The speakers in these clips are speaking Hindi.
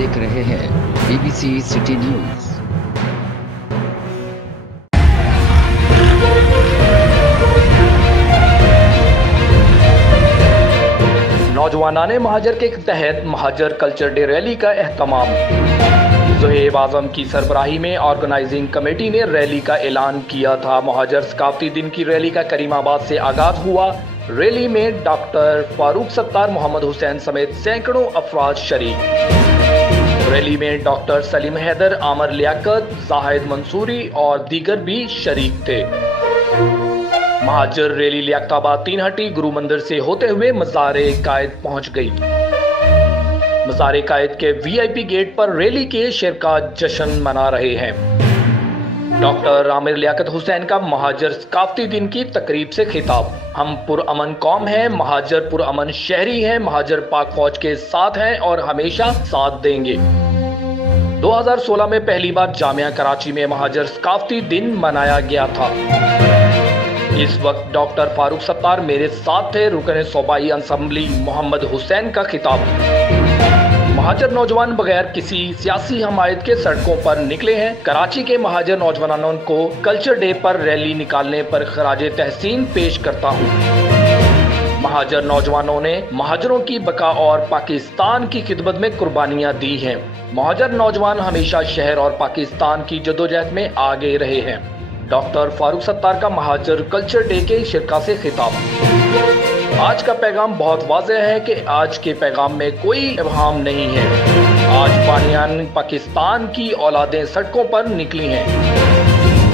देख रहे हैं BBC सिटी न्यूज। नौजवानाने महाजर के तहत महाजर कल्चर डे रैली का एहतमाम। ज़ुहैब आज़म की सरबराही में ऑर्गेनाइजिंग कमेटी ने रैली का ऐलान किया था। महाजर सकाफती दिन की रैली का करीमाबाद से आगाज हुआ। रैली में डॉक्टर फारूक सत्तार, मोहम्मद हुसैन समेत सैकड़ों अफराद शरीक। रैली में डॉक्टर सलीम हैदर, आमर लियाकत, जाहिद मंसूरी और दीगर भी शरीक थे। महाजर रैली लियाकताबाद तीन हट्टी गुरु मंदिर से होते हुए मज़ार-ए कायद पहुंच गई। मज़ार-ए कायद के VIP गेट पर रैली के शिरका जश्न मना रहे हैं। डॉक्टर आमिर लियाकत हुसैन का महाजर सकाफती दिन की तकरीब से खिताब। हम पुरअमन कौम हैं, महाजर पुरअमन शहरी हैं, महाजर पाक फौज के साथ हैं और हमेशा साथ देंगे। 2016 में पहली बार जामिया कराची में महाजर सकाफती दिन मनाया गया था। इस वक्त डॉक्टर फारूक सत्तार मेरे साथ थे। रुकन सूबाई असम्बली मोहम्मद हुसैन का खिताब। महाजर नौजवान बगैर किसी सियासी हमायत के सड़कों पर निकले हैं। कराची के महाजर नौजवानों को कल्चर डे पर रैली निकालने पर खराज तहसीन पेश करता हूँ। महाजर नौजवानों ने महाजरों की बका और पाकिस्तान की खिदमत में कुर्बानियां दी हैं। महाजर नौजवान हमेशा शहर और पाकिस्तान की जदोजहद में आगे रहे हैं। डॉक्टर फारूक सत्तार का महाजर कल्चर डे के शिरका से खिताब। आज का पैगाम बहुत वाज़ेह है कि आज के पैगाम में कोई इबहाम नहीं है। आज बानियान पाकिस्तान की औलादें सड़कों पर निकली हैं।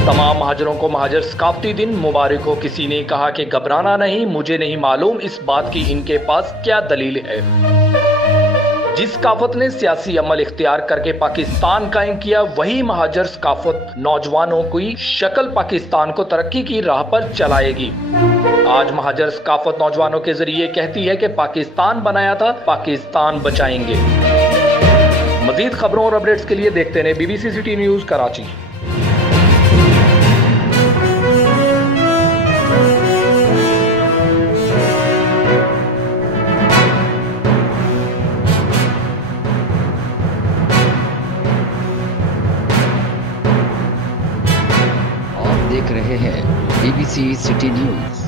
तमाम महाजरों को महाजर सकाफती दिन मुबारक हो। किसी ने कहा कि घबराना नहीं, मुझे नहीं मालूम इस बात की इनके पास क्या दलील है। जिस सकाफत ने सियासी अमल इख्तियार करके पाकिस्तान कायम किया, वही महाजर सकाफत नौजवानों की शक्ल पाकिस्तान को तरक्की की राह पर चलाएगी। आज महाजर सकाफत नौजवानों के जरिए कहती है कि पाकिस्तान बनाया था, पाकिस्तान बचाएंगे। मजीद खबरों और अपडेट्स के लिए देखते रहे BBC सिटी न्यूज कराची। आप देख रहे हैं BBC सिटी न्यूज।